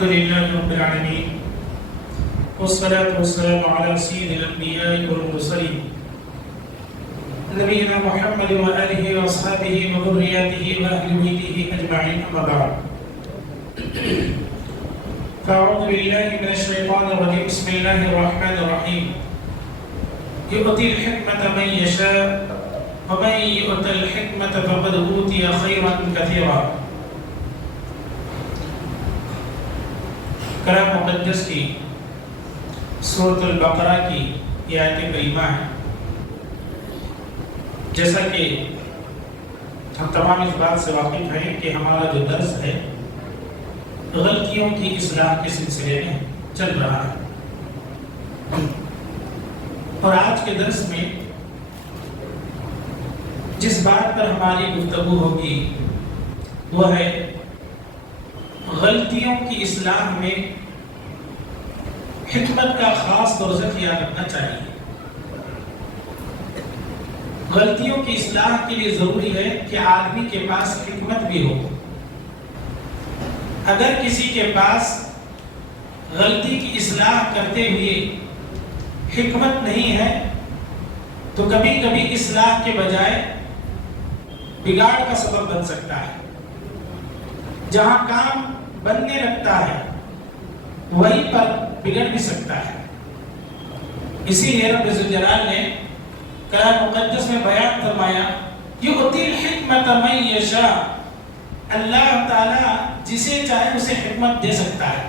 الحمد لله رب العالمين والصلاة والسلام على سيد الأنبياء والمرسلين نبينا محمد وآله وأصحابه وذرياته وأهل بيته أجمعين أما بعد فأعوذ بالله من الشيطان الرجيم بسم الله الرحمن الرحيم يؤتي الحكمة من يشاء ومن يؤت الحكمة فقد أوتي خيرا كثيرا. کلام مقدس کی سورۃ البقرہ کی یہ آیت کریمہ ہے. جیسا کہ ہم تمام اس بات سے واقف ہیں کہ ہمارا جو درس ہے غلطیوں کی اصلاح کے سلسلے میں چل رہا ہے، اور آج کے درس میں جس بات پر ہماری گفتگو ہوگی وہ ہے غلطیوں کی اصلاح میں حکمت کا خاص درجہ خیال رکھنا چاہیے. غلطیوں کی اصلاح کے لیے ضروری ہے کہ آدمی کے پاس حکمت بھی ہو. اگر کسی کے پاس غلطی کی اصلاح کرتے ہوئے حکمت نہیں ہے تو کبھی کبھی اصلاح کے بجائے بگاڑ کا سبب بن سکتا ہے. جہاں کام بننے لگتا ہے وہیں پر بگڑ بھی سکتا ہے. اسی لیے رب ذوالجلال نے کلام مقدس میں بیان فرمایا یؤتی الحکمت من یشاء، اللہ تعالی جسے چاہے اسے حکمت دے سکتا ہے.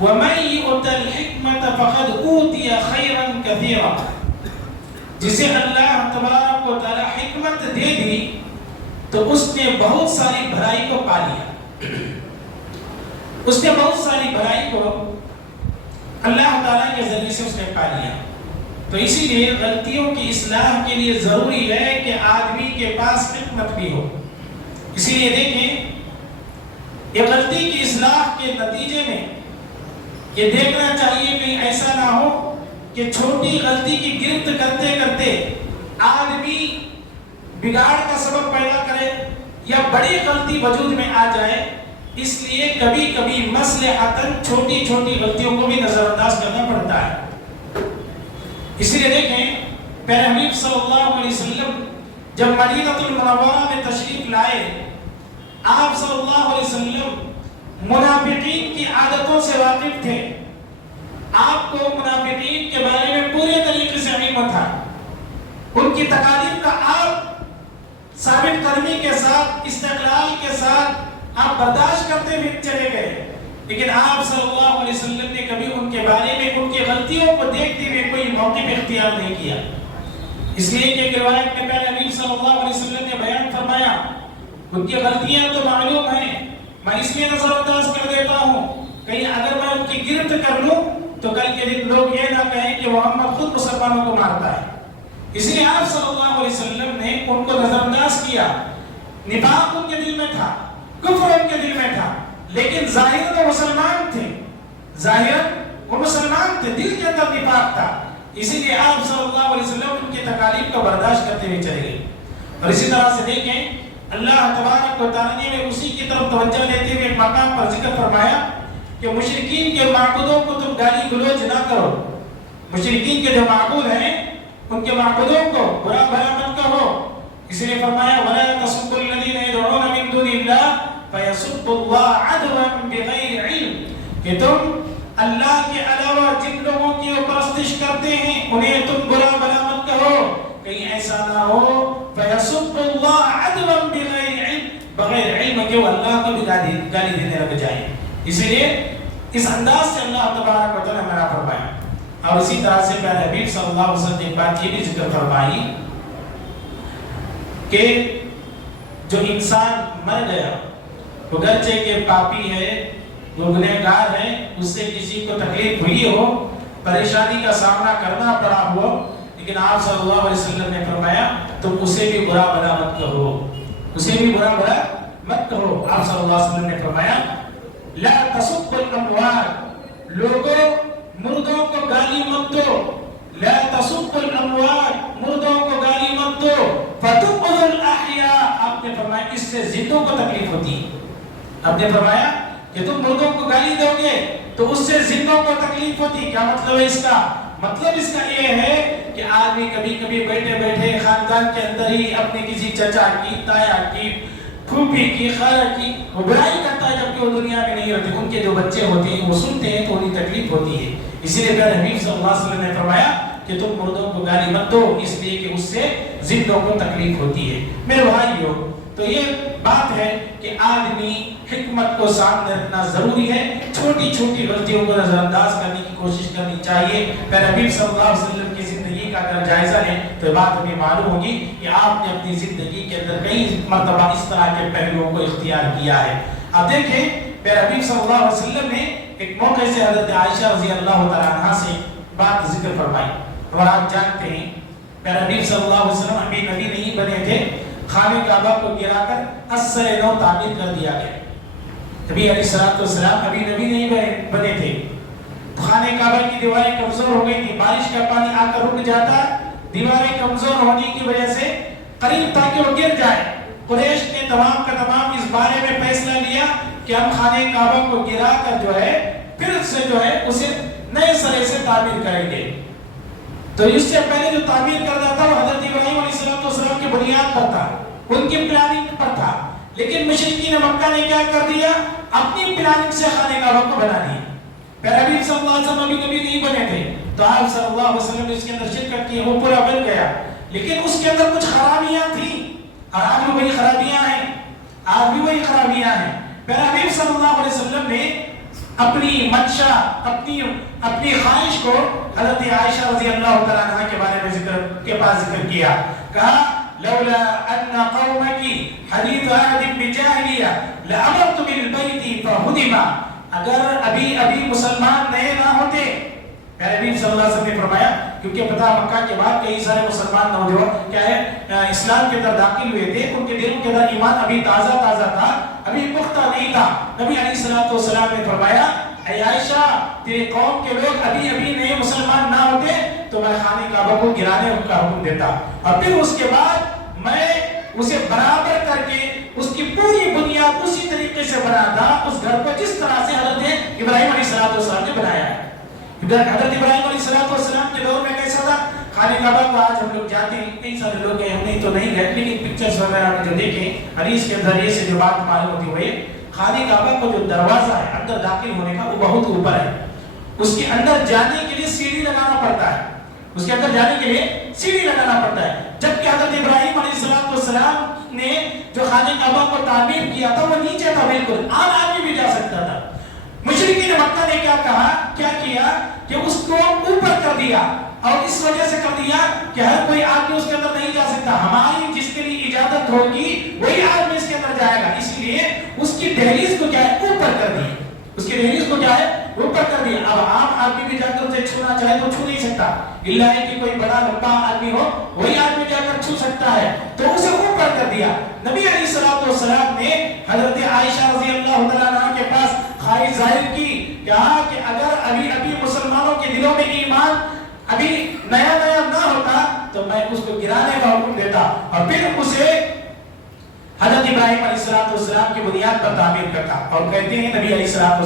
ومن یؤت الحکمت فقد اوتی خیرا کثیرا، جسے اللہ تبارک و تعالی حکمت دے دی تو اس نے بہت ساری بھلائی کو پا لیا. اس نے بہت ساری بھلائی کو اللہ تعالیٰ کے ذریعے سے اس نے پا لیا. تو اسی لیے غلطیوں کی اصلاح کے لیے ضروری ہے کہ آدمی کے پاس حکمت بھی ہو. اسی لیے دیکھیں یہ غلطی کی اصلاح کے نتیجے میں یہ دیکھنا چاہیے کہیں ایسا نہ ہو کہ چھوٹی غلطی کی گرفت کرتے کرتے آدمی بگاڑ کا سبب پیدا کرے یا بڑی غلطی وجود میں آ جائے. اس لیے کبھی کبھی مصلحتاً چھوٹی چھوٹی غلطیوں کو بھی نظر انداز کرنا پڑتا ہے. اسی لیے دیکھیں پیارے حبیب صلی اللہ علیہ وسلم جب مدینہ المنورہ میں تشریف لائے، آپ صلی اللہ علیہ وسلم منافقین کی عادتوں سے واقف تھے. آپ کو منافقین کے بارے میں پورے طریقے سے علم تھا. ان کی تکالیف کا آپ ثابت قدمی کے ساتھ استقلال کے ساتھ آپ برداشت کرتے ہوئے چلے گئے، لیکن آپ صلی اللہ علیہ وسلم نے کبھی ان کے بارے میں ان کی غلطیوں کو دیکھتے ہوئے کوئی موقف اختیار نہیں کیا. اس لیے کہ ایک روایت میں پہلے نبی صلی اللہ علیہ وسلم نے بیان فرمایا ان کی غلطیاں تو معلوم ہیں، میں اس لیے نظر انداز کر دیتا ہوں کہیں اگر میں ان کی گرفت کر لوں تو کل کے دن لوگ یہ نہ کہیں کہ محمد خود مسلمانوں کو مارتا ہے. اس لیے آپ صلی اللہ علیہ وسلم نے ان کو نظر انداز کیا. نفاق ان کے دل میں تھا، کفر ان کے دل میں تھا، لیکن ظاہر وہ مسلمان تھے. ظاہر وہ مسلمان تھے، دل کے اندر نفاق تھا. اسی لیے آپ صلی اللہ علیہ وسلم ان کی تکالیف کو برداشت کرتے ہوئے چلے گئے. اور اسی طرح سے دیکھیں اللہ تبارک و تعالی نے اسی کی طرف توجہ دیتے ہوئے ایک مقام پر ذکر فرمایا کہ مشرکین کے معبودوں کو تم گالی گلوچ نہ کرو. مشرکین کے جو معبود ہیں ان کے معبودوں کو برا بھلا مت کہو. اس لیے فرمایا وَلَا تَسُبُّوا الَّذِينَ يَدْعُونَ مِن دُونِ اللَّهِ فَيَسُبُّوا اللَّهَ عَدْوًا بِغَيْرِ عِلْمٍ، کہ تم اللہ کے علاوہ جن لوگوں کی پرستش کرتے ہیں انہیں تم برا بھلا مت کہو. کہیں ایسا نہ ہو فَيَسُبُّوا اللَّهَ عَدْوًا بِغَيْرِ عِلْمٍ، بغیر علم کے وہ اللہ کو بھی گالی دینے لگ جائیں. اسی لیے اس انداز سے اللہ تبارک و تعالی نے فرمایا. اور اسی طرح سے پیارے حبیب صلی اللہ علیہ وسلم نے بات یہ بھی ذکر فرمائی کہ جو انسان مر گیا وہ گرچہ کہ پاپی ہے، وہ گنہگار ہے، اس سے کسی کو تکلیف ہوئی ہو، پریشانی کا سامنا کرنا پڑا ہو، لیکن آپ صلی اللہ علیہ وسلم نے فرمایا تم اسے بھی برا بھلا مت کہو، اسے بھی برا بھلا مت کہو. آپ صلی اللہ علیہ وسلم نے فرمایا لا تسبوا الاموات، لوگوں مردوں کو گالی مت دو. لا تسبوا الاموات، مردوں کو گالی مت دو. فتؤذوا الاحیاء، آپ نے فرمایا اس سے زندوں کو تکلیف ہوتی ہے. آپ نے فرمایا کہ تم مردوں کو گالی دو گے تو اس سے زندوں کو تکلیف ہوتی. کیا مطلب ہے اس کا؟ مطلب اس کا یہ ہے کہ آدمی کبھی کبھی بیٹھے بیٹھے خاندان کے اندر ہی اپنے کسی چچا کی، تایا کی، پھوپھی کی، خالہ کی وہ برائی کرتا ہے جبکہ وہ دنیا میں نہیں رہتے. ان کے جو بچے ہوتے ہیں وہ سنتے ہیں تو انہیں تکلیف ہوتی ہے. اسی لیے پیارے حبیب صلی اللہ علیہ وسلم نے فرمایا کہ تم مردوں کو گالی مت دو اس لیے کہ اس سے زندوں کو تکلیف ہوتی ہے. میرے بھائیو، تو یہ بات ہے کہ آدمی حکمت کو سامنے رکھنا ضروری ہے. چھوٹی چھوٹی غلطیوں کو نظر انداز کرنے کی کوشش کرنی چاہیے. پیارے حبیب صلی اللہ علیہ وسلم کی زندگی کا اگر جائزہ لیں تو بات ہمیں معلوم ہوگی کہ آپ نے اپنی زندگی کے اندر کئی مرتبہ اس طرح کے پہلوؤں کو اختیار کیا ہے. اب دیکھیں پیارے حبیب صلی اللہ علیہ وسلم نے ایک موقع سے حضرت عائشہ رضی اللہ تعالی عنہا سے بات ذکر فرمائی. اور آپ جانتے ہیں پیارے حبیب صلی اللہ علیہ وسلم ابھی نبی نہیں بنے تھے. خانہ کعبہ کو گرا کر اثر نو تعمیر کر دیا گیا. نبی علیہ السلام ابھی نبی نہیں بنے تھے. خانہ کعبہ کی دیواریں کمزور ہو گئی تھی. بارش کا پانی آ کر رک جاتا. دیواریں کمزور ہونے کی وجہ سے قریب تھا کہ وہ گر جائے. قریش نے تمام کا تمام اس بارے میں فیصلہ لیا کہ ہم خانہ کعبہ کو گرا کر جو ہے پھر سے جو ہے اسے نئے سرے سے تعمیر کریں گے. تو اس سے پہلے جو تعمیر کرنا تھا وہ حضرت ابراہیم علیہ السلام کی بنیاد پر تھا، ان کی پلاننگ پر تھا. لیکن مشرکین مکہ نے کیا کر دیا؟ اپنی پلاننگ سے خانہ کعبہ کو بنا دیا. پیارے حبیب صلی اللہ علیہ وسلم ابھی کبھی نہیں بنے تھے تو آپ صلی اللہ علیہ وسلم نے اس کے اندر شرکت کی، وہ پورا بن گیا. لیکن اس کے اندر کچھ خرابیاں تھیں اور آج بھی وہی خرابیاں ہیں. آج بھی وہی خرابیاں ہیں. پیارے حبیب صلی اللہ علیہ وسلم نے اپنی منشا، اپنی خواہش کو حضرت عائشہ رضی اللہ تعالیٰ عنہ کے بارے میں ذکر کیا. کہا لولا ان قومکی حدیث عہد بجاہلیہ لامرت بالبیت فہدم. اگر ابھی مسلمان نئے نہ ہوتے، پیارے حبیب صلی اللہ علیہ وسلم نے فرمایا کیونکہ پتہ مکہ کے بعد کئی سارے مسلمان نوجوان کیا ہے اسلام کے اندر داخل ہوئے تھے. ان کے دلوں کے اندر ایمان ابھی تازہ تھا، ابھی پختہ نہیں تھا. نبی علیہ السلام نے فرمایا اے عائشہ تیرے قوم کے لوگ ابھی نئے مسلمان نہ ہوتے تو میں خانہ کعبہ کو گرانے کا حکم دیتا اور پھر اس کے بعد میں اسے برابر کر کے اس کی پوری بنیاد اسی طریقے سے بناتا اس گھر کو جس طرح سے حضرت ابراہیم علیہ السلام نے بنایا ہے. حضرت ابراہیم علیہ السلام کے دور میں کیسا تھا؟ خانہ کعبہ کو آج ہم لوگ جاتے ہیں، کئی سارے لوگ ہیں، ہم نہیں تو نہیں گئے لیکن پکچرز وغیرہ میں جو دیکھیں حدیث کے ذریعے سے جو بات معلوم ہوتی ہوئی خانہ کعبہ کو جو دروازہ ہے اندر داخل ہونے کا وہ بہت اوپر ہے. اس کے اندر جانے کے لیے سیڑھی لگانا پڑتا ہے. اس کے اندر جانے کے لیے سیڑھی لگانا پڑتا ہے. جبکہ حضرت ابراہیم علیہ السلام نے جو خانہ کعبہ کو تعمیر کیا تھا وہ نیچے تھا، بالکل عام آدمی بھی جا سکتا تھا. مشرکین مکہ نے کیا کیا کہ اس کو اوپر کر دیا اور اس وجہ سے کر دیا کہ ہر کوئی آدمی اس کے اندر نہیں جا سکتا. ہماری جس کے لیے اجازت ہوگی وہی آدمی اس کے اندر جائے گا. اس لیے اس کی دہلیز کو کیا ہے اوپر کر دی. اس کی دہلیز کو کیا ہے اوپر کر دیا. اب عام آدمی بھی جا کر اسے چھونا چاہے تو چھو نہیں سکتا، الا ہے کہ کوئی بڑا لمبا آدمی ہو وہی آدمی جا کر چھو سکتا ہے. تو اسے اوپر کر دیا. نبی علیہ السلام نے حضرت عائشہ رضی اللہ تعالیٰ عنہ کے پاس خواہش ظاہر کی، کہا کہ اگر ابھی مسلمانوں کے دلوں میں ایمان ابھی نیا نہ ہوتا تو میں اس کو گرانے کا حکم دیتا اور پھر اسے حضرت ابراہیم علیہ السلام کی بنیاد پر تعمیر کرتا. اور کہتے ہیں نبی علیہ السلام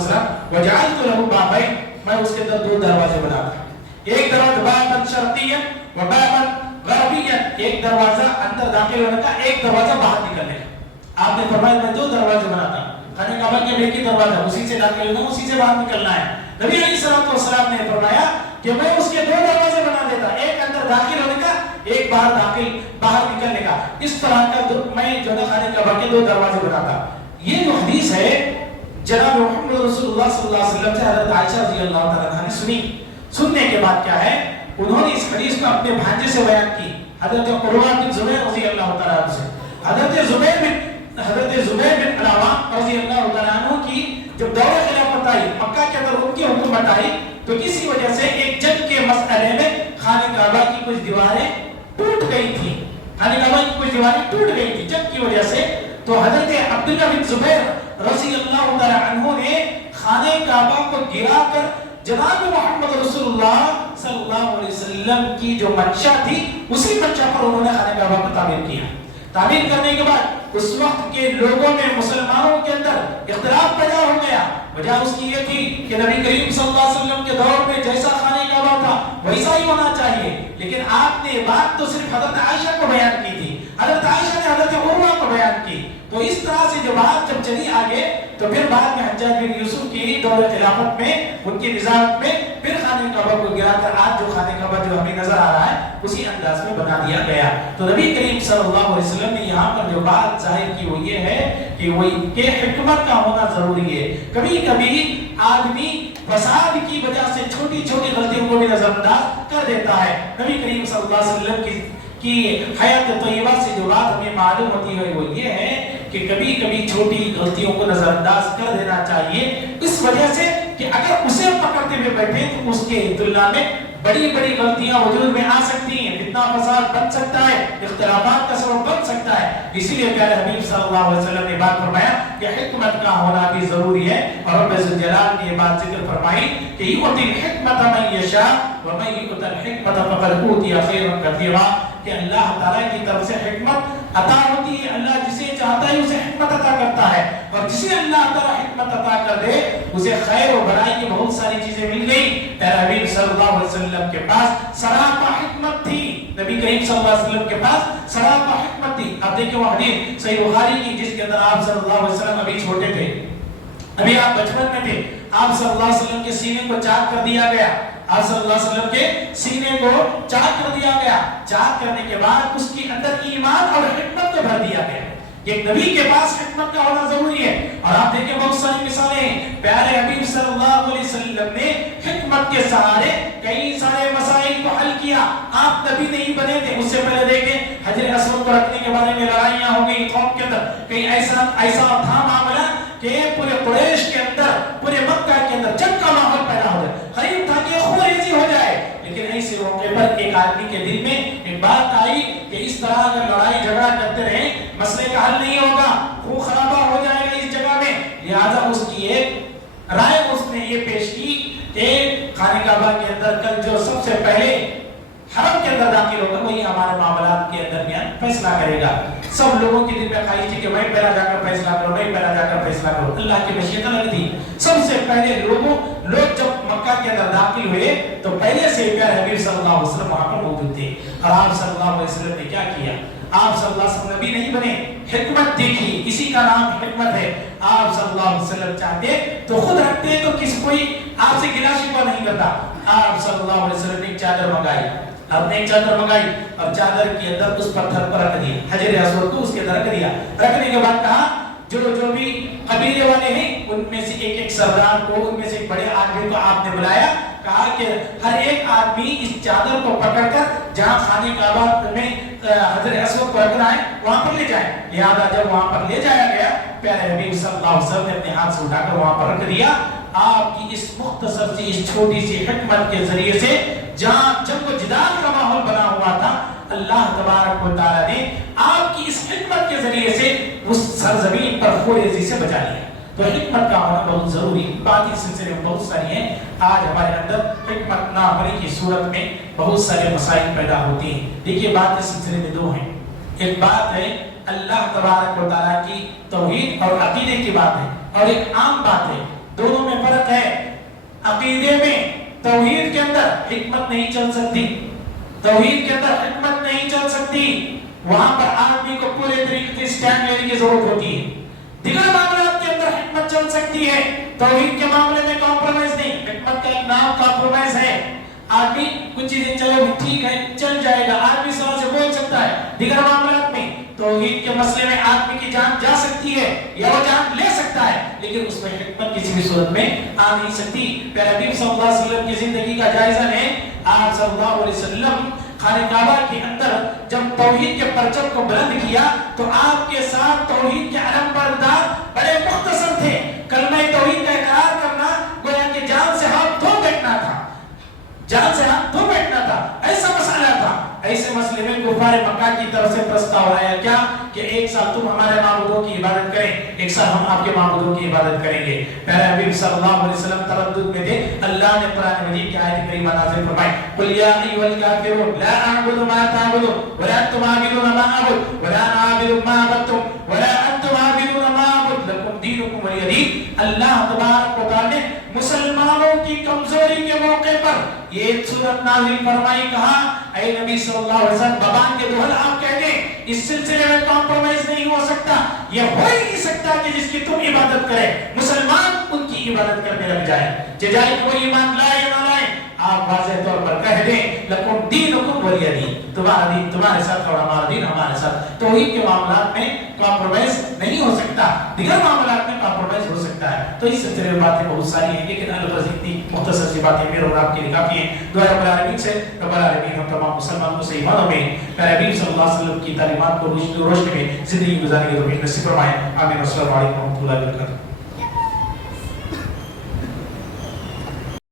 وجعلت له بابین، میں اس کے اندر 2 دروازے بناتا. ایک دروازہ بابا شرقیہ و بابا غربیہ، ایک دروازہ اندر داخل ہونے کا، ایک دروازہ باہر نکلنے کا. آپ نے فرمایا میں 2 دروازے بناتا. خانہ کعبہ کے ایک ہی دروازہ، اسی سے داخل ہونا اسی سے باہر نکلنا ہے. نبی علیہ السلام نے فرمایا کہ میں اس کے 2 دروازے بنا دیتا، ایک اندر داخل ہونے کا، ایک باہر نکلنے کا. اس طرح کا میں جو ہے خانہ کعبہ کے 2 دروازے بناتا. یہ جو حدیث ہے جناب محمد رسول اللہ صلی اللہ علیہ وسلم سے حضرت عائشہ رضی اللہ تعالیٰ عنہ نے سنی. سننے کے بعد کیا ہے انہوں نے اس حدیث کو اپنے بھانجے سے بیان کی، حضرت عروہ بن زبیر رضی اللہ تعالیٰ عنہ سے. حضرت زبیر بن عوام رضی اللہ تعالیٰ عنہ کی جب دور خلافت آئی، مکہ کے اندر ان کی حکومت آئی تو کسی وجہ سے ایک جنگ کے مسئلے میں خانہ کعبہ کی کچھ دیواریں ٹوٹ گئی تھی. خانہ کعبہ کی کچھ دیواریں ٹوٹ گئی تھی جنگ کی وجہ سے. تو حضرت عبداللہ بن زبیر رضی اللہ تعالیٰ عنہ نے خانہ کعبہ کو گرا کر جناب محمد رسول اللہ صلی اللہ علیہ وسلم کی جو منشا تھی اسی منشا پر انہوں نے خانہ کعبہ کو تعمیر کیا. تعمیر کرنے کے بعد اس وقت کے لوگوں میں مسلمانوں کے اندر اختلاف پیدا ہو گیا وجہ اس کی یہ تھی کہ نبی کریم صلی اللہ علیہ وسلم کے دور میں جیسا خانہ کعبہ تھا ویسا ہی ہونا چاہیے، لیکن آپ نے بات تو صرف حضرت عائشہ کو بیان کی تھی، حضرت عائشہ نے حضرت عروہ کو بیان کی، تو اس طرح سے جو بات جب چلی آگے تو پھر بعد میں حجاج بن یوسف کی دور خلافت میں ان کی نظامت میں پھر خانہ کعبہ کو گرا کر آج جو خانہ کعبہ جو ہمیں نظر آ رہا ہے اسی انداز میں بنا دیا گیا۔ تو نبی کریم صلی اللہ علیہ وسلم نے یہاں پر جو بات ظاہر کی وہ یہ ہے کہ حکمت کا ہونا ضروری ہے۔ کبھی کبھی آدمی فساد کی وجہ سے چھوٹی چھوٹی غلطیوں کو بھی نظر انداز کر دیتا ہے۔ نبی کریم صلی اللہ علیہ وسلم کی حیات طیبہ سے جو بات ہمیں معلوم ہوتی ہے وہ یہ ہے کہ کبھی کبھی چھوٹی غلطیوں کو نظر انداز کر دینا چاہیے، اس وجہ سے کہ اگر اسے پکڑتے ہوئے بیٹھے تو اس کے تلنا میں بڑی بڑی غلطیاں وجود میں آ سکتی ہیں، فتنہ فساد بن سکتا ہے، اختلافات کا سبب بن سکتا ہے۔ اسی لیے پیارے حبیب صلی اللہ علیہ وسلم نے بات فرمایا کہ حکمت کا ہونا بھی ضروری ہے، اور رب ذوالجلال نے یہ بات ذکر فرمائی کہ یؤتی الحکمت من یشاء ومن یؤت الحکمت فقد اوتی خیرا کثیرا، کہ اللہ تعالیٰ کی طرف سے حکمت عطا ہوتی ہے، اللہ جسے چاہتا ہے اسے حکمت عطا کرتا ہے، اور جسے اللہ تعالیٰ حکمت عطا کر دے اسے خیر و بھلائی کی بہت ساری چیزیں مل گئی۔ پیارے حبیب صلی اللہ علیہ وسلم کے پاس سراپا حکمت تھی، نبی کریم صلی اللہ علیہ وسلم کے پاس سراپا حکمت تھی۔ آپ دیکھیں وہ حدیث صحیح بخاری کی جس کے اندر آپ صلی اللہ علیہ وسلم ابھی چھوٹے تھے، ابھی آپ بچپن میں تھے، آپ صلی اللہ علیہ وسلم کے سینے کو چاک کر دیا گیا، آپ صلی اللہ علیہ وسلم کے سینے کو چاک کر دیا گیا، چاک کرنے کے بعد اس کے اندر ایمان اور حکمت کو بھر دیا گیا۔ ایک نبی کے پاس حکمت کا ہونا ضروری ہے، اور آپ دیکھیں بہت ساری مثالیں ہیں، پیارے حبیب صلی اللہ علیہ وسلم نے حکمت کے سہارے کئی سارے مسائل کو حل کیا۔ آپ نبی نہیں بنے تھے، اس سے پہلے دیکھیں حجر اسود کو رکھنے کے بارے میں لڑائیاں ہو گئی قوم کے اندر، کئی ایسا تھا معاملہ کہ پورے قریش کے اندر، پورے مکہ کے اندر جنگ کا ماحول پیدا ہو جائے، قریب تھا کہ خون ریزی ہو جائے، لیکن ایسے موقع پر ایک آدمی کے دل میں ایک بات آئی کہ اس طرح اگر لڑائی جھگڑا کرتے رہے مسئلے کا حل نہیں ہوگا، خون خرابہ ہو جائے گا اس جگہ میں، لہذا اس کی ایک رائے اس نے یہ پیش کی کہ خانہ کعبہ کے اندر کل جو سب سے پہلے حرم کے اندر داخل ہوگا وہی ہمارے معاملات کے درمیان فیصلہ کرے گا۔ سب لوگوں کی دل میں خواہش تھی کہ میں پہلا جا کر فیصلہ کروں، میں پہلا جا کر فیصلہ کروں، اللہ کی مشیت الگ تھی۔ سب سے پہلے لوگ جب مکہ کے اندر داخل ہوئے تو پہلے سے پیارے حبیب صلی اللہ علیہ وسلم وہاں پر موجود تھے، اور آپ صلی اللہ علیہ وسلم نے کیا کیا؟ آپ صلی اللہ علیہ وسلم نبی نہیں بنے، حکمت دیکھی، اسی کا نام حکمت ہے۔ آپ صلی اللہ علیہ وسلم چاہتے تو خود رکھتے تو کوئی آپ سے گلا شکوہ نہیں کرتا۔ آپ صلی اللہ علیہ وسلم نے ایک چادر منگائی، آپ نے ایک چادر منگائی اور چادر کے اندر اس پتھر پر رکھ دیا، حجر اسود کو اس کے اندر رکھ دیا، رکھنے کے بعد کہا جو بھی قبیلے والے ہیں ان میں سے ایک سردار کو، ان میں سے ایک بڑے آدمی کو آپ نے بلایا، کہا کہ ہر ایک آدمی اس چادر کو پکڑ کر جہاں خانہ کعبہ میں حجر اسود کو رکھنا ہے وہاں پر لے جائیں۔ لہذا جب وہاں پر لے جایا گیا پیارے حبیب صلی اللہ علیہ وسلم نے اپنے ہاتھ سے اٹھا کر وہاں پر رکھ دیا۔ آپ کی اس مختصر سی اس چھوٹی سی حکمت کے ذریعے سے جہاں جنگ و جدال کا ماحول بنا ہوا تھا، اللہ تبارک و تعالیٰ نے آپ کی اس حکمت کے ذریعے سے اس سرزمین پر خوریزی سے بچا لیا۔ تو حکمت کا ہونا بہت ضروری ہے، بات اس سلسلے میں بہت ساری ہیں۔ آج ہمارے اندر حکمت نہ ہونے کی صورت میں بہت سارے مسائل پیدا ہوتی ہیں۔ دیکھیے بات اس سلسلے میں دو ہیں، ایک بات ہے اللہ تبارک و تعالیٰ کی توحید اور عقیدے کی بات ہے، اور ایک عام بات ہے، دونوں میں فرق ہے۔ عقیدے میں توحید کے اندر حکمت نہیں چل سکتی، توحید کے اندر حکمت نہیں چل سکتی، وہاں پر آدمی کو پورے طریقے سے اسٹینڈ لینے کی ضرورت ہوتی ہے۔ دیگر معاملات کے اندر حکمت چل سکتی ہے، توحید کے معاملے میں کمپرومائز نہیں، حکمت کا ایک نام کمپرومائز ہے۔ آدمی کچھ چیزیں چلو ٹھیک ہے چل جائے گا، آدمی سمجھ سے بول سکتا ہے، دیگر معاملات میں توحید کے مسئلے میں آدمی کی جان جا سکتی ہے یا وہ جان لے سکتا ہے، لیکن اس میں حکمت کسی بھی صورت میں آ نہیں سکتی۔ پیارے حبیب صلی اللہ علیہ وسلم کی زندگی کا جائزہ ہے، آپ صلی اللہ علیہ وسلم خانہ کعبہ کے اندر جب توحید کے پرچم کو بلند کیا تو آپ کے ساتھ توحید کے علم بردار بڑے مختصر تھے۔ کلمہ توحید کا اقرار کرنا گویا کہ جان سے ہاتھ دھو بیٹھنا تھا، جان سے ہاتھ دھو بیٹھنا تھا، ایسا مسئلہ تھا۔ ایسے مسئلے میں کفار مکہ کی طرف سے پرستاؤ آیا کیا کہ ایک سال تم ہمارے معبودوں کی عبادت کریں، ایک سال ہم آپ کے معبودوں کی عبادت کریں گے۔ پیارے حبیب صلی اللہ علیہ وسلم تردد میں تھے، اللہ نے قرآن مجید کی آیت کریمہ نازل فرمائی، قل یا ایھا الکافرون لا اعبد ما تعبدون ولا انتم عابدون ما اعبد ولا انا عابد ما عبدتم ولا انتم عابدون ما اعبد لکم دینکم ولی شدید اللہ تبارک و تعالی نے مسلمانوں کی کمزوری کے موقع پر یہ سورت نازل فرمائی، کہا اے نبی صلی اللہ علیہ وسلم بابان کے دوہل آپ کہہ دیں اس سلسلے میں کمپرومائز نہیں ہو سکتا، یہ ہو ہی نہیں سکتا کہ جس کی تم عبادت کرے مسلمان ان کی عبادت کرنے لگ جائے، چاہے کوئی ایمان لائے یا نہ لائے، آپ واضح طور پر کہہ دیں لکم دینکم ولی دین، تمہارا دین تمہارے ساتھ اور ہمارا دین ہمارے ساتھ۔ توحید کے معاملات میں کمپرومائز نہیں ہو سکتا، دیگر معاملات میں کمپرومائز ہو سکتا ہے۔ تو اس سلسلے میں باتیں بہت ساری ہیں، لیکن الغرض اتنی مختصر سی باتیں میرے اور آپ کے لیے کافی ہیں۔ دعا رب العالمین سے رب العالمین ہم تمام مسلمانوں کو صحیح ایمانوں میں پیارے حبیب صلی اللہ علیہ وسلم کی تعلیمات کو روشنی میں زندگی گزارنے کی توفیق نصیب فرمائے۔ آمین۔ السلام علیکم و رحمۃ اللہ وبرکاتہ۔